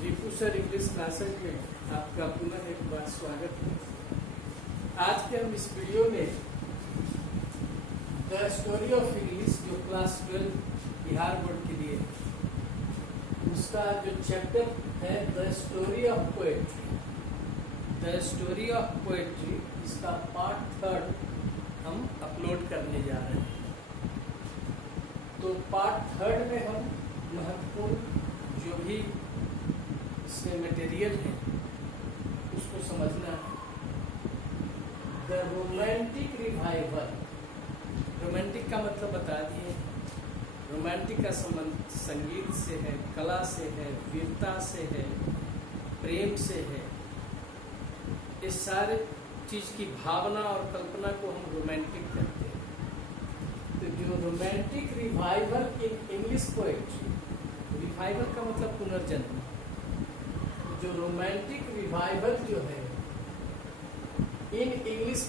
Ripu sir English classes में आपका पुनः एक बार स्वागत है। आज के हम इस वीडियो में द स्टोरी ऑफ इंग्लिश जो क्लास 12 बिहार बोर्ड के लिए उसका जो चैप्टर है the story of poetry, the story of poetry, इसका पार्ट 3 हम अपलोड करने जा रहे हैं। तो पार्ट 3 में हम महत्वपूर्ण जो भी इसमें मटेरियल है उसको समझना है। द रोमांटिक रिवाइवल, रोमांटिक का मतलब बता दिए। रोमांटिक का संबंध संगीत से है, कला से है, वीरता से है, प्रेम से है। इस सारे चीज की भावना और कल्पना को हम रोमांटिक कहते हैं। तो जो romantic revival in English poetry, revival का मतलब पुनर्जन्म। जो रोमांटिक रिवाइवल जो है इन इंग्लिश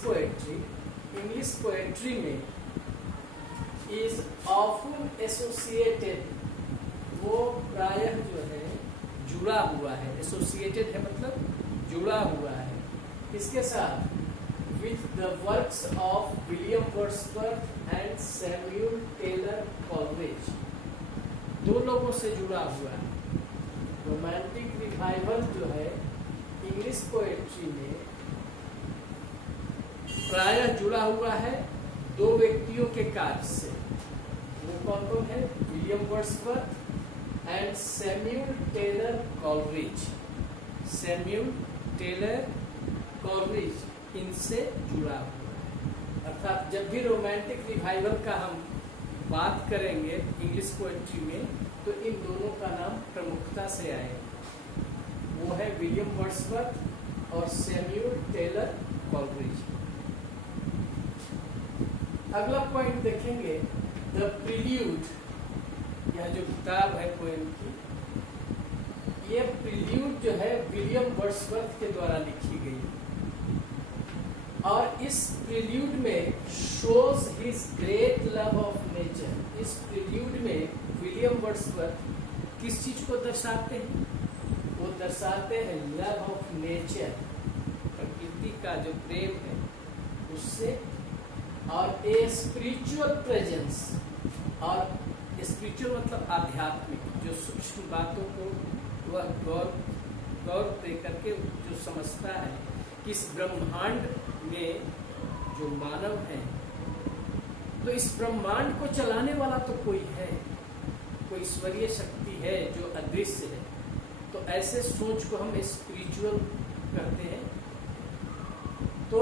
पोएट्री में इज ऑफन एसोसिएटेड, वो प्रायः जो है जुड़ा हुआ है। एसोसिएटेड है मतलब जुड़ा हुआ है। इसके साथ with the works of William Wordsworth and Samuel Taylor Coleridge, दो लोगों से जुड़ा हुआ है। रोमांटिक रिवाइवल जो है इंग्लिश पोएट्री में प्रायः जुड़ा हुआ है दो व्यक्तियों के कार्य से। वो कौन कौन है? William Wordsworth and Samuel Taylor Coleridge. Samuel Taylor Coleridge इनसे जुड़ा हुआ है। अर्थात जब भी रोमांटिक रिवाइवल का हम बात करेंगे इंग्लिश पोएट्री में तो इन दोनों का नाम प्रमुखता से आएगा। वो है विलियम वर्ड्सवर्थ और सैमुअल टेलर कॉलरिज। अगला पॉइंट देखेंगे द प्रील्यूड। यह जो किताब है पोएम की, ये प्रील्यूड जो है विलियम वर्ड्सवर्थ के द्वारा लिखी गई और इस प्रील्यूड में shows his great love of nature. इस प्रील्यूड में विलियम वर्ड्सवर्थ किस चीज को दर्शाते हैं? वो दर्शाते हैं लव ऑफ नेचर, प्रकृति का जो प्रेम है उससे, और ए स्पिरिचुअल प्रेजेंस। और स्पिरिचुअल मतलब आध्यात्मिक, जो सूक्ष्म बातों को वह गौर दे करके जो समझता है कि इस ब्रह्मांड में जो मानव है तो इस ब्रह्मांड को चलाने वाला तो कोई है, कोई ईश्वरीय शक्ति है जो अदृश्य है। तो ऐसे सोच को हम स्पिरिचुअल कहते हैं। तो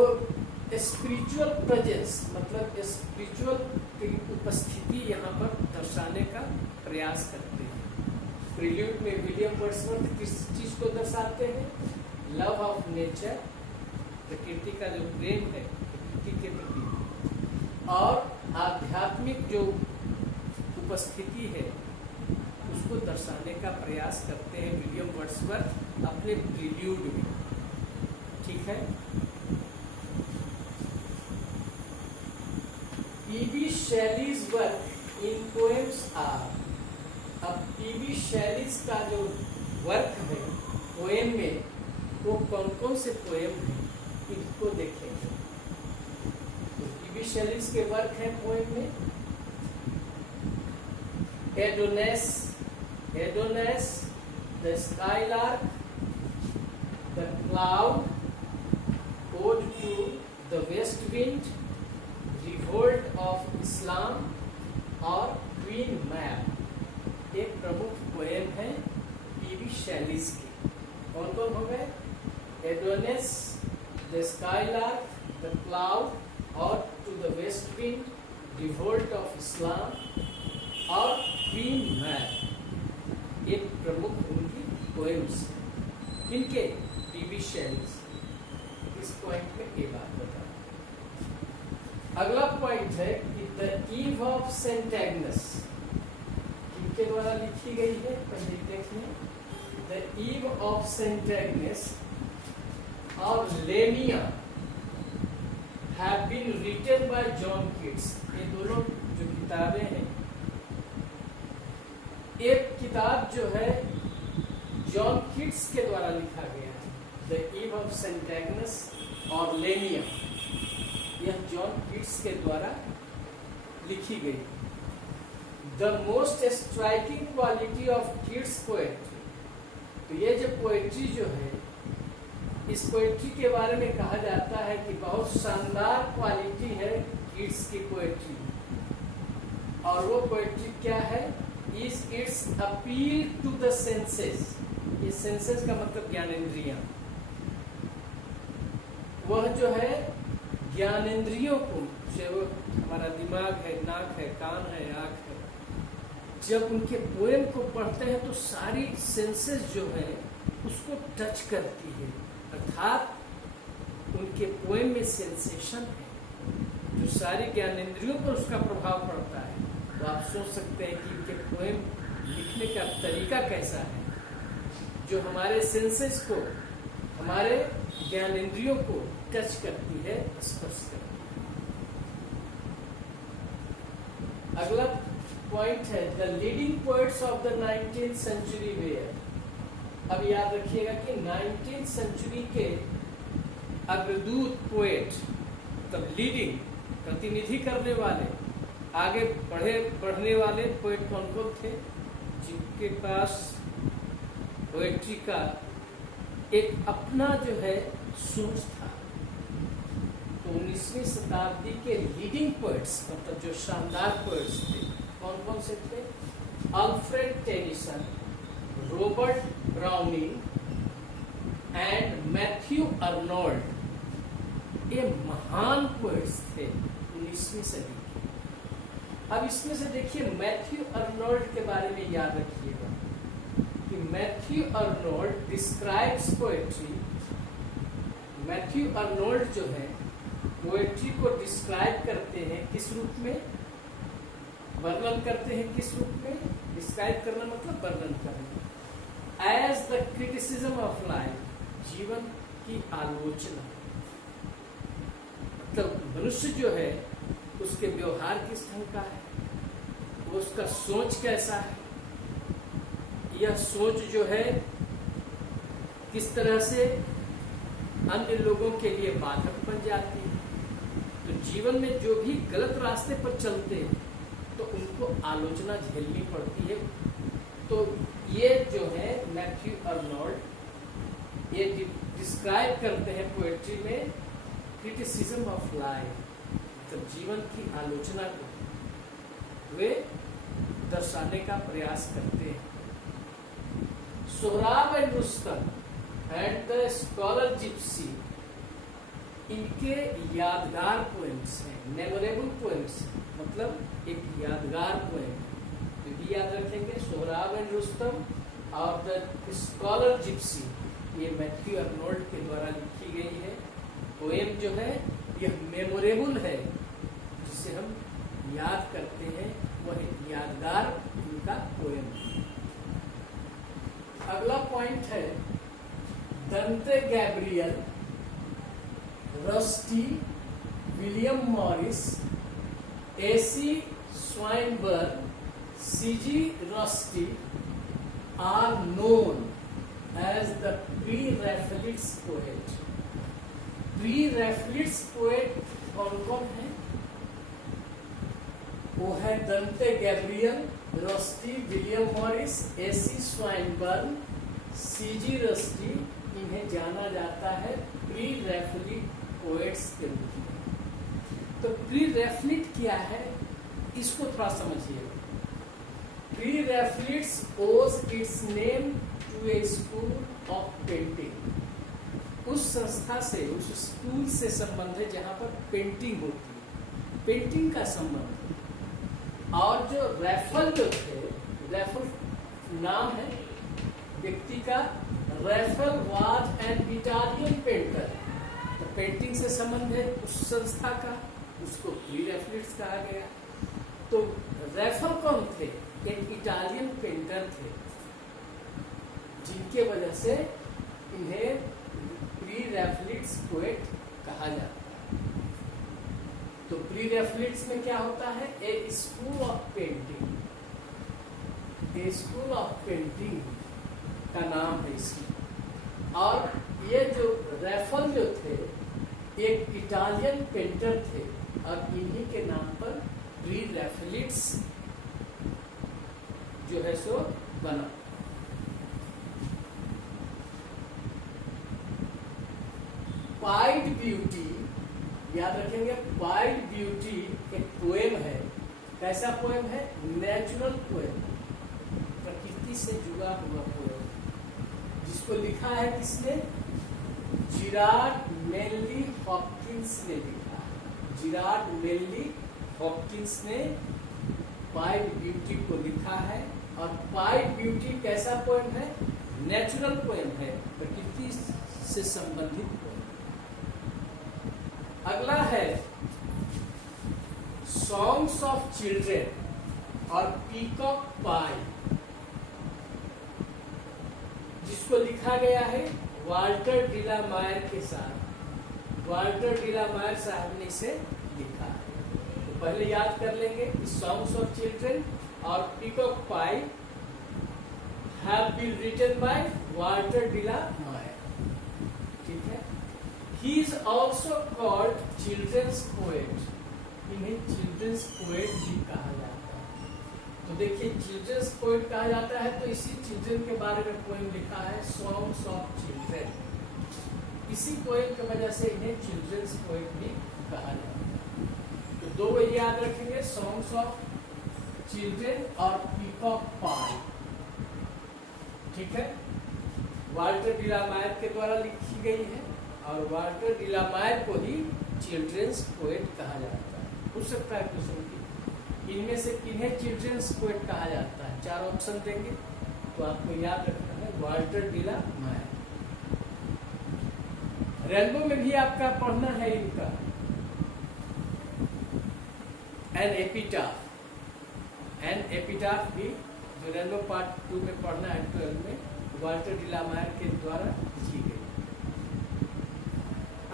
स्पिरिचुअल प्रेजेंस मतलब स्पिरिचुअल की उपस्थिति यहाँ पर दर्शाने का प्रयास करते हैं। प्रील्यूड में विलियम वर्ड्सवर्थ किस चीज को दर्शाते हैं? लव ऑफ नेचर, प्रकृति का जो प्रेम है प्रकृति के प्रति, और आध्यात्मिक जो उपस्थिति है उसको दर्शाने का प्रयास करते हैं विलियम वर्ड्सवर्थ अपने प्रील्यूड में। ठीक है। E.B. Shelley's work in poems are. अब E.B. शैलीज का जो वर्क है पोएम में, वो कौन कौन से पोएम है इनको देखेंगे। तो E.B. शैलीज के वर्क है पोएम में Adonais, the skylark, the cloud, ode to the west wind, revolt of Islam और क्वीन मैप। एक प्रमुख पोएम है E.B. शैलीज के। कौन कौन हो गए? Adonais, the skylark, the cloud और to the west wind, revolt of Islam और क्वीन मैप। एक प्रमुख उनकी पोएम्स। इनके E.B. शैलीज। इस पॉइंट में ये बात बता। अगला पॉइंट है कि the eve of Saint Agnes किनके द्वारा लिखी गई है? पहले देखिए। The eve of Saint Agnes और Lamia have been written by John Keats. ये दोनों जो किताबें हैं, एक किताब जो है जॉन कीट्स के द्वारा लिखा गया है, the eve of Saint Agnes और लेनियम, यह जॉन कीट्स के द्वारा लिखी गई। The most striking quality of Keats poetry, तो ये जो पोएट्री जो है, इस पोएट्री के बारे में कहा जाता है कि बहुत शानदार क्वालिटी है कीट्स की पोएट्री। और वो पोएट्री क्या है? Is its appeal to the senses. ये सेंसेस का मतलब ज्ञानेंद्रियां। वह जो है ज्ञानेंद्रियों को, जो हमारा दिमाग है, नाक है, कान है, आंख है, जब उनके पोएम को पढ़ते हैं तो सारी सेंसेस जो है उसको टच करती है, अर्थात उनके पोएम में सेंसेशन है, जो सारी ज्ञानेंद्रियों पर उसका प्रभाव पड़ता है। तो आप सोच सकते हैं कि इनके पोएम लिखने का तरीका कैसा है, जो हमारे सेंसेस को, हमारे ज्ञानेंद्रियों को टच करती है, स्पर्श करती है। अगला पॉइंट है the leading poets of the 19th century were. अब याद रखिएगा कि 19th सेंचुरी के अग्रदूत पोएट, मतलब लीडिंग, प्रतिनिधि करने वाले, आगे बढ़ने वाले पोएट कौन कौन थे, जिनके पास पोएट्री का एक अपना जो है सोच था। तो 19वीं शताब्दी के लीडिंग पोएट्स, मतलब जो शानदार पोएट्स थे, कौन कौन से थे? Alfred Tennyson, Robert browning and Matthew Arnold. ये महान पोएट्स थे 19वीं सदी के। अब इसमें से देखिए मैथ्यू अर्नोल्ड के बारे में याद रखिएगा कि Matthew Arnold describes poetry. Matthew Arnold जो है पोएट्री को डिस्क्राइब करते हैं किस रूप में? वर्णन करते हैं किस रूप में? डिस्क्राइब करना मतलब वर्णन करना। As the criticism of life, जीवन की आलोचना। मतलब मनुष्य जो है उसके व्यवहार किस ढंग का है, वो उसका सोच कैसा है, यह सोच जो है किस तरह से अन्य लोगों के लिए बाधक बन जाती है। तो जीवन में जो भी गलत रास्ते पर चलते हैं तो उनको आलोचना झेलनी पड़ती है। तो ये जो है मैथ्यू अर्नोल्ड ये डिस्क्राइब करते हैं पोएट्री में क्रिटिसिज्म ऑफ लाइफ, मतलब जीवन की आलोचना को वे दर्शाने का प्रयास करते हैं। Sohrab and Rustam and the scholar Gypsy, इनके यादगार पोएम्स हैं, मेमोरेबल पोएम्स, मतलब एक यादगार पोएम है, भी याद रखेंगे। सोहराब एंड रुस्तम और द स्कॉलर जिप्सी, ये मैथ्यू अर्नोल्ड के द्वारा लिखी गई है पोएम जो है, यह मेमोरेबल है, जिसे हम याद करते हैं, वह एक यादगार इनका पोएम है। अगला पॉइंट है Dante Gabriel, Rossetti, William Morris, A C Swinburne, C G Rossetti are known as the pre-Raphaelites poet. Pre-Raphaelites poet कौन कौन है? वो है Dante Gabriel, Rossetti, William Morris, A C Swinburne, C G Rossetti. इन्हें जाना जाता है प्री रैफलिट पोएट्स के रूप में। तो प्री रैफलिट क्या है, इसको थोड़ा समझिए। Pre-Raphaelites owes its name to a school of painting. उस संस्था से, उस स्कूल से संबंध है जहां पर पेंटिंग होती है, पेंटिंग का संबंध। और जो रैफल जो थे, रैफल नाम है व्यक्ति का, raffle was an Italian painter. तो पेंटिंग से संबंध है उस संस्था का, उसको प्री-रैफलिट्स कहा गया। तो रैफल कौन थे? एक इटालियन पेंटर थे, जिनके वजह से इन्हें प्री-रैफलिट्स पोएट कहा जाता है। तो प्री-रैफलिट्स में क्या होता है? A school of painting, a school of painting का नाम है इसमें। और ये जो रैफल जो थे एक इटालियन पेंटर थे और इन्हीं के नाम पर प्री रैफलिट्स जो है सो बना। पाइड ब्यूटी, याद रखेंगे, पाइड ब्यूटी एक पोएम है। कैसा पोएम है? नेचुरल पोएम, प्रकृति से जुड़ा हुआ पोएम, जिसको लिखा है किसने? जिरार्ड मेनली हॉपकिंस ने लिखा है। जिरार्ड मेनली हॉपकिंस ने पाइड ब्यूटी को लिखा है। और पाइड ब्यूटी कैसा पोएम है? नेचुरल पोएम है, प्रकृति से संबंधित पोएम। अगला है सॉन्ग्स ऑफ चिल्ड्रेन और पीकॉक पाई, जिसको लिखा गया है वाल्टर डिला मायर के साथ। वाल्टर डिला मायर साहब ने इसे लिखा है। तो पहले याद कर लेंगे कि सॉन्ग्स ऑफ चिल्ड्रेन और peacock pie have been written by Walter de la Mare. ठीक है। He is also called children's poet. इन्हें चिल्ड्रंस पोएट भी कहा जाता है। तो देखिए, चिल्ड्रंस पोएट कहा जाता है तो इसी चिल्ड्रन के बारे में पोएम लिखा है, सॉन्ग्स ऑफ चिल्ड्रन। इसी पोएम की वजह से इन्हें चिल्ड्रंस पोएट भी कहा जाता है। तो दो वे याद रखेंगे, सॉन्ग्स ऑफ चिल्ड्रन और पीकॉक पाई। ठीक है। वाल्टर डिला मायर के द्वारा लिखी गई है और वाल्टर डिला मायर को ही चिल्ड्रंस पोएट कहा जाता है। हो सकता है क्वेश्चन की इनमें से किन्हें चिल्ड्रंस पोएट कहा जाता है? चार ऑप्शन देंगे तो आपको याद रखना है वाल्टर डिला मायर। रेनबो में भी आपका पढ़ना है इनका एन एपिटाफ। एन एपिटाफ भी जो रेनबो पार्ट 2 में पढ़ना है 12 में, वाल्टर डिला मायर के द्वारा लिखी गई।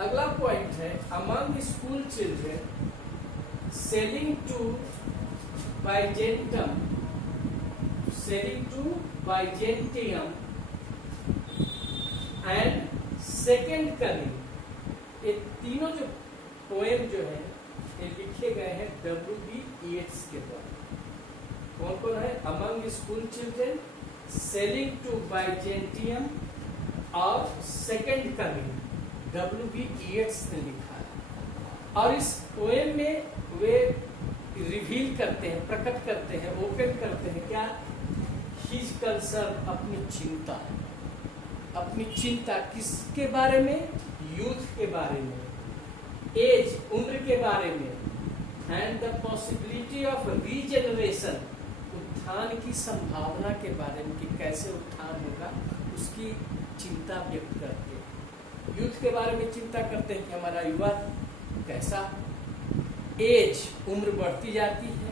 अगला पॉइंट है among school children sailing to Byzantium, sailing to Byzantium and second coming. ये तीनों जो पोएम जो है ये लिखे गए हैं W.B. Yeats के द्वारा। कौन कौन है? Among school children, sailing to Byzantium और सेकेंड कमिंग, W.B. Yeats ने लिखा है। और इस पोएम में वे रिवील करते हैं, प्रकट करते हैं, ओपन करते हैं क्या? हिज कंसर्न, अपनी चिंता किसके बारे में? यूथ के बारे में, एज, उम्र के बारे में, and the possibility of regeneration, उत्थान की संभावना के बारे में कि कैसे उत्थान होगा उसकी चिंता व्यक्त करते हैं। यूथ के बारे में चिंता करते हैं कि हमारा युवा कैसा, एज, उम्र बढ़ती जाती है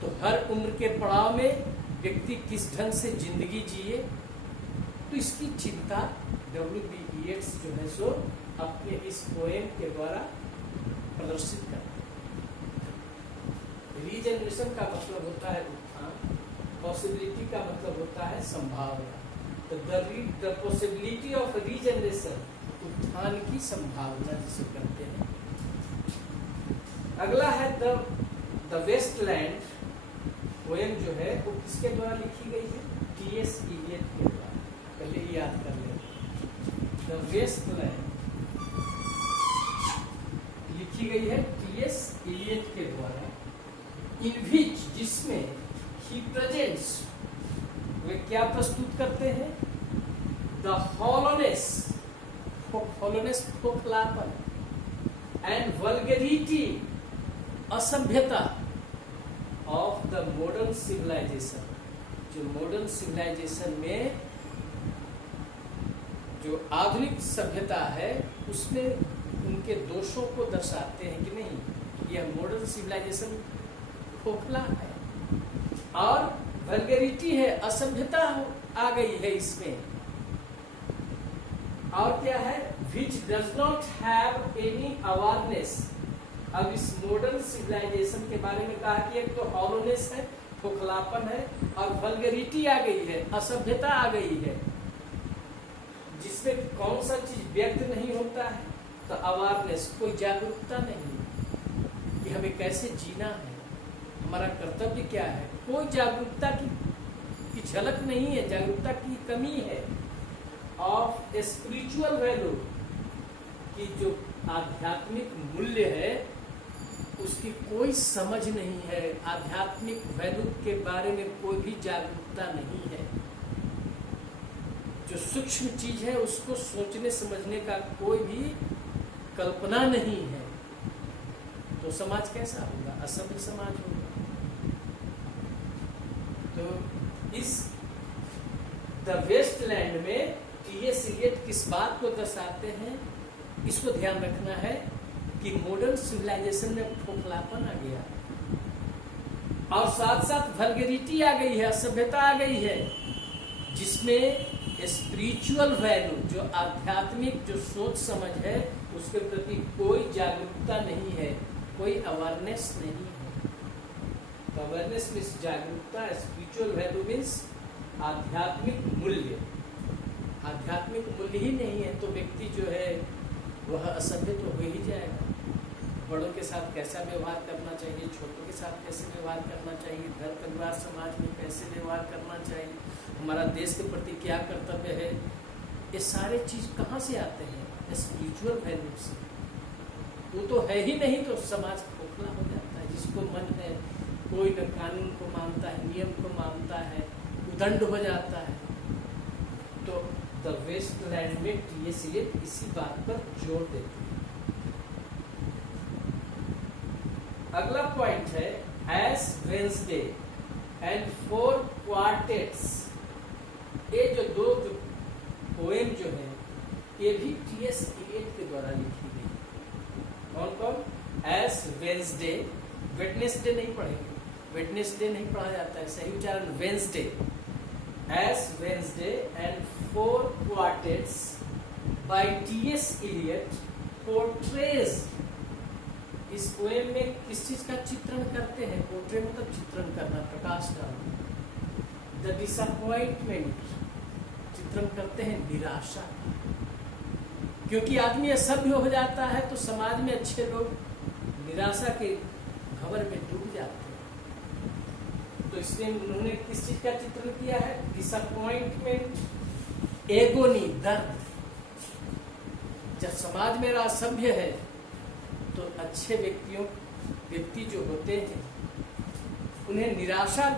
तो हर उम्र के पड़ाव में व्यक्ति किस ढंग से जिंदगी जिए, तो इसकी चिंता W.B. Yeats जो है सो अपने इस पोएम के द्वारा प्रदर्शित करते हैं। रीजनरेशन का मतलब होता है उत्थान, पॉसिबिलिटी का मतलब होता है संभावना। तो द पॉसिबिलिटी ऑफ रीजनरेशन, उत्थान की संभावना जिसे करते हैं। अगला है द वेस्टलैंड पोएम जो है वो किसके द्वारा लिखी गई है? T.S. Eliot के द्वारा। पहले ही याद कर लें, द वेस्टलैंड लिखी गई है T.S. Eliot के द्वारा। इन विच, जिसमें ही प्रेजेंट्स, वे क्या प्रस्तुत करते हैं? द हॉलोनेस, खोखलापन, एंड वल्गरिटी, असभ्यता ऑफ द मॉडर्न सिविलाइजेशन, जो मॉडर्न सिविलाइजेशन में जो आधुनिक सभ्यता है उसमें उनके दोषों को दर्शाते हैं कि नहीं, यह मॉडर्न सिविलाइजेशन खोखला है और वल्गरिटी है, असभ्यता आ गई है इसमें। और क्या है? Which does not have any awareness. अब इस मॉडर्न सिविलाइजेशन के बारे में कहा कि एक तो हॉलोनेस है, खोखलापन है, और वल्गरिटी आ गई है, असभ्यता आ गई है। जिसमें कौन सा चीज व्यक्त नहीं होता है, तो अवेयरनेस, कोई जागरूकता नहीं कि हमें कैसे जीना है, हमारा कर्तव्य क्या है, कोई जागरूकता की झलक नहीं है, जागरूकता की कमी है। ऑफ स्पिरिचुअल वैल्यू, की जो आध्यात्मिक मूल्य है उसकी कोई समझ नहीं है, आध्यात्मिक वैल्यू के बारे में कोई भी जागरूकता नहीं है। जो सूक्ष्म चीज है उसको सोचने समझने का कोई भी कल्पना नहीं है, तो समाज कैसा होगा? असभ्य समाज होगा। तो इस द वेस्टलैंड में टी.एस. इलियट किस बात को दर्शाते हैं, इसको ध्यान रखना है कि मॉडर्न सिविलाइजेशन में खोखलापन आ गया और साथ साथ वल्गैरिटी आ गई है, असभ्यता आ गई है, जिसमें स्पिरिचुअल वैल्यू, जो आध्यात्मिक जो सोच समझ है, उसके प्रति कोई जागरूकता नहीं है, कोई अवेयरनेस नहीं है। तो अवेयरनेस मीन्स जागरूकता, स्पिरिचुअल वैल्यू मीन्स आध्यात्मिक मूल्य। आध्यात्मिक मूल्य ही नहीं है तो व्यक्ति जो है वह असभ्य तो हो ही जाएगा। बड़ों के साथ कैसा व्यवहार करना चाहिए, छोटों के साथ कैसे व्यवहार करना चाहिए, घर परिवार समाज में कैसे व्यवहार करना चाहिए, हमारा देश के प्रति क्या कर्तव्य है, ये सारे चीज कहाँ से आते हैं? स्पिरिचुअल वैल्यू से। वो तो है ही नहीं तो समाज खोखला हो जाता है। जिसको मन है कोई न कानून को मानता है, नियम को मानता है, उदंड हो जाता है। तो द वेस्टलैंड में टी.एस. इलियट इसी बात पर जोर देते हैं। अगला पॉइंट है एश वेडनेसडे एंड 4 क्वार्टेट्स। ये जो दो पोएम जो है ये भी टी.एस. इलियट के द्वारा लिखी गई। कौन कौन? एश वेडनेसडे, वेडनेसडे नहीं पढ़ेंगे, वेडनेसडे नहीं पढ़ा जाता है, सही उच्चारण Wednesday. Ash Wednesday and 4 quartets by T S. Eliot portrays. इस पोएम में किस चीज का चित्रण करते हैं? पोर्ट्रे मतलब चित्रण करना, प्रकाश डालना। द डिसअपॉइंटमेंट, चित्रण करते हैं निराशा। क्योंकि आदमी असभ्य हो जाता है तो समाज में अच्छे लोग निराशा के भंवर में डूब जाते हैं। तो इसलिए उन्होंने किस चीज का चित्रण किया है? डिसअपॉइंटमेंट, एगोनी, दर्द। जब समाज मेरा असभ्य है तो अच्छे व्यक्ति जो होते हैं उन्हें निराशा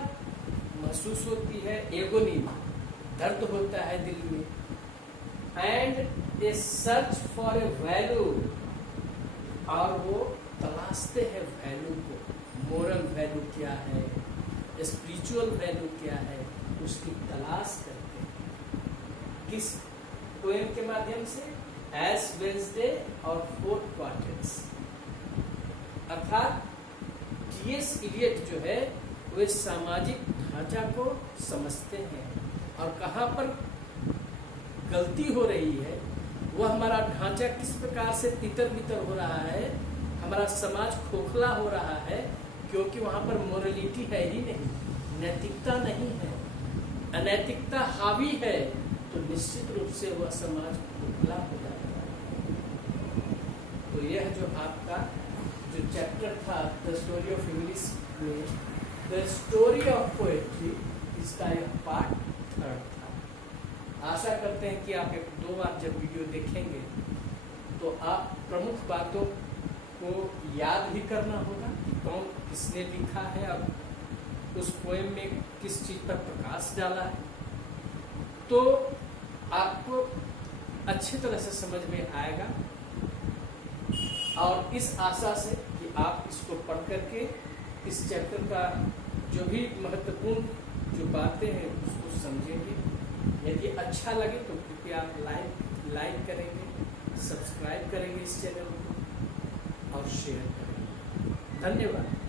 महसूस होती है, एगोनी, दर्द होता है दिल में। And A search for a value, और वो तलाशते हैं वैल्यू को। मोरल वैल्यू क्या है, स्पिरिचुअल वैल्यू क्या है, उसकी तलाश करते हैं। किस पोएम के माध्यम से? एश वेडनेसडे और 4 क्वार्टेट्स। अर्थात टी.एस. इलियट जो है वे सामाजिक ढांचा को समझते हैं और कहाँ पर गलती हो रही है, वह हमारा ढांचा किस प्रकार से तितर बितर हो रहा है, हमारा समाज खोखला हो रहा है, क्योंकि वहाँ पर मोरलिटी है ही नहीं, नैतिकता नहीं है। अनैतिकता हावी है तो निश्चित रूप से वह समाज खोखला हो जाता है। तो यह जो आपका जो चैप्टर था द स्टोरी ऑफ इंग्लिश में द स्टोरी ऑफ पोएट्री, इसका यह पार्ट 3 था। आशा करते हैं कि आप 1-2 बार जब वीडियो देखेंगे तो आप प्रमुख बातों को याद भी करना होगा कि कौन किसने लिखा है और उस पोएम में किस चीज पर प्रकाश डाला है, तो आपको अच्छी तरह से समझ में आएगा। और इस आशा से कि आप इसको पढ़ करके इस चैप्टर का जो भी महत्वपूर्ण जो बातें हैं उसको समझेंगे। यदि अच्छा लगे तो कृपया आप लाइक करेंगे, सब्सक्राइब करेंगे इस चैनल को और शेयर करेंगे। धन्यवाद।